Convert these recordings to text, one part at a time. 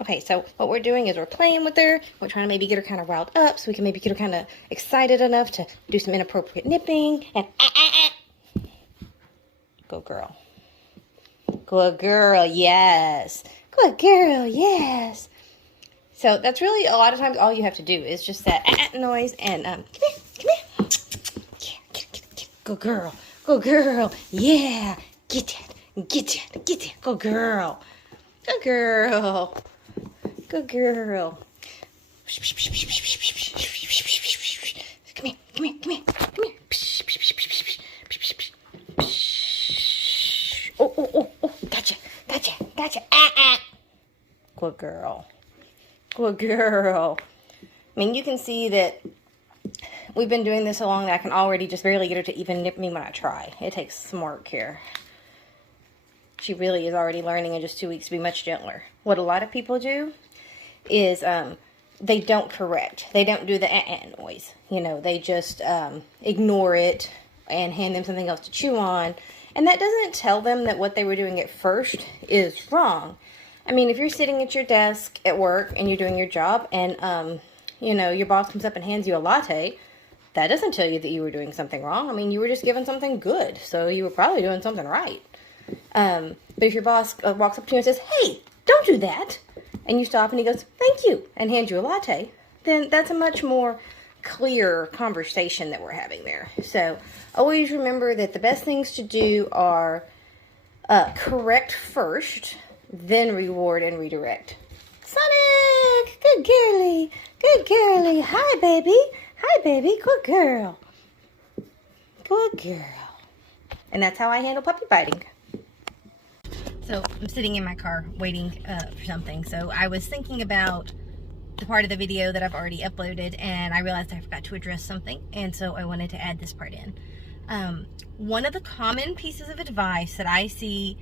Okay, so what we're doing is we're playing with her. We're trying to maybe get her kind of riled up so we can maybe get her kind of excited enough to do some inappropriate nipping. And Good girl. Good girl, yes. Good girl, yes. So that's really a lot of times all you have to do is just that noise and come here. Yeah, get. Good girl. Good girl. Yeah. Get it. Good girl. Good girl. Good girl. Come here. Oh. Gotcha. Good girl. Good girl. I mean, you can see that we've been doing this so long that I can already just barely get her to even nip me when I try. It takes some work here. She really is already learning in just 2 weeks to be much gentler. What a lot of people do is they don't correct. They don't do the noise. You know, they just ignore it and hand them something else to chew on. And that doesn't tell them that what they were doing at first is wrong. I mean, if you're sitting at your desk at work and you're doing your job and, you know, your boss comes up and hands you a latte, that doesn't tell you that you were doing something wrong. I mean, you were just given something good, so you were probably doing something right. But if your boss walks up to you and says, hey, don't do that, and you stop and he goes, thank you, and hands you a latte, then that's a much more clear conversation that we're having there. So always remember that the best things to do are correct first, then reward and redirect. Sonic! Good girly! Good girly! Hi, baby! Good girl! Good girl! And that's how I handle puppy biting. So I'm sitting in my car waiting for something. So I was thinking about the part of the video that I've already uploaded, and I realized I forgot to address something, and so I wanted to add this part in. One of the common pieces of advice that I see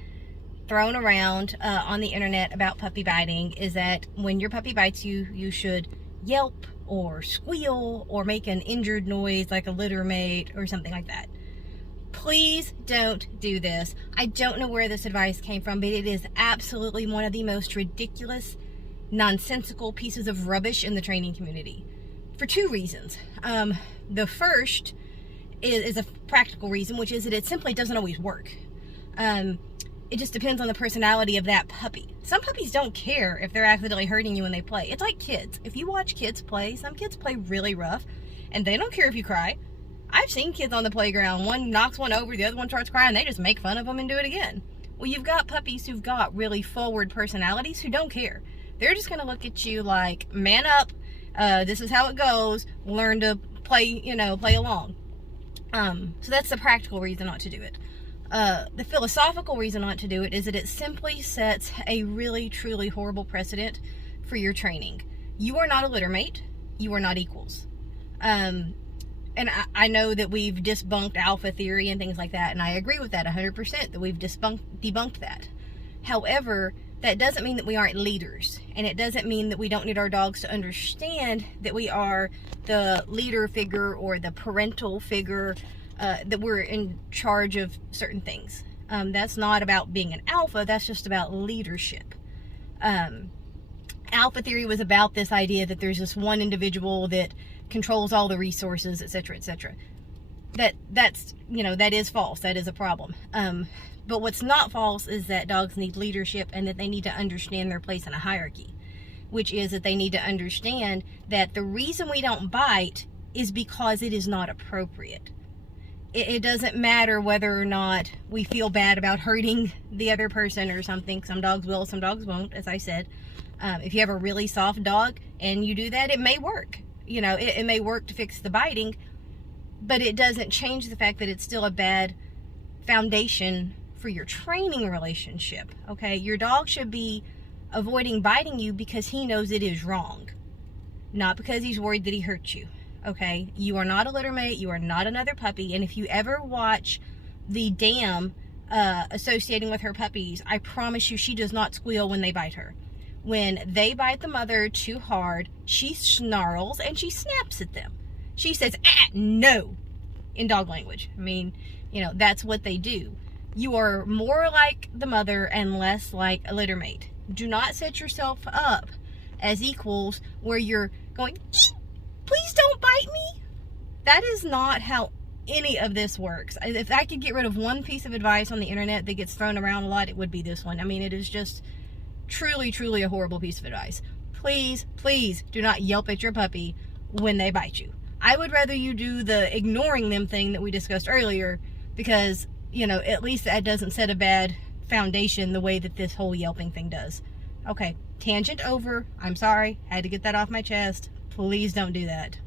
thrown around on the internet about puppy biting is that when your puppy bites you, you should yelp or squeal or make an injured noise like a litter mate or something like that. Please don't do this. I don't know where this advice came from, but it is absolutely one of the most ridiculous, nonsensical pieces of rubbish in the training community for two reasons. The first is a practical reason, which is that it simply doesn't always work. It just depends on the personality of that puppy. Some puppies don't care if they're accidentally hurting you when they play. It's like kids. If you watch kids play, some kids play really rough, and they don't care if you cry. I've seen kids on the playground, one knocks one over, the other one starts crying, they just make fun of them and do it again. Well, you've got puppies who've got really forward personalities who don't care. They're just gonna look at you like, man up, this is how it goes, learn to play, play along. So that's the practical reason not to do it. The philosophical reason not to do it is that it simply sets a really, truly horrible precedent for your training. You are not a litter mate. You are not equals. And I know that we've debunked alpha theory and things like that, and I agree with that 100%, that we've debunked that. However, that doesn't mean that we aren't leaders, and it doesn't mean that we don't need our dogs to understand that we are the leader figure or the parental figure, that we're in charge of certain things. That's not about being an alpha, that's just about leadership. Alpha theory was about this idea that there's this one individual that controls all the resources, etc., etc. That is false. That is a problem. But what's not false is that dogs need leadership and that they need to understand their place in a hierarchy, which is that they need to understand that the reason we don't bite is because it is not appropriate. It doesn't matter whether or not we feel bad about hurting the other person or something. Some dogs will, some dogs won't, as I said. If you have a really soft dog and you do that, it may work. It may work to fix the biting, but it doesn't change the fact that it's still a bad foundation for your training relationship, okay? Your dog should be avoiding biting you because he knows it is wrong, not because he's worried that he hurt you, okay? You are not a litter mate, you are not another puppy, and if you ever watch the dam associating with her puppies, I promise you she does not squeal when they bite her. When they bite the mother too hard, she snarls and she snaps at them. She says, no, in dog language. I mean, that's what they do. You are more like the mother and less like a litter mate. Do not set yourself up as equals where you're going, please don't bite me. That is not how any of this works. If I could get rid of one piece of advice on the internet that gets thrown around a lot, it would be this one. I mean, it is just truly a horrible piece of advice. Please do not yelp at your puppy when they bite you. I would rather you do the ignoring them thing that we discussed earlier, because, you know, at least that doesn't set a bad foundation the way that this whole yelping thing does. Okay, tangent over. I'm sorry. Had to get that off my chest. Please don't do that.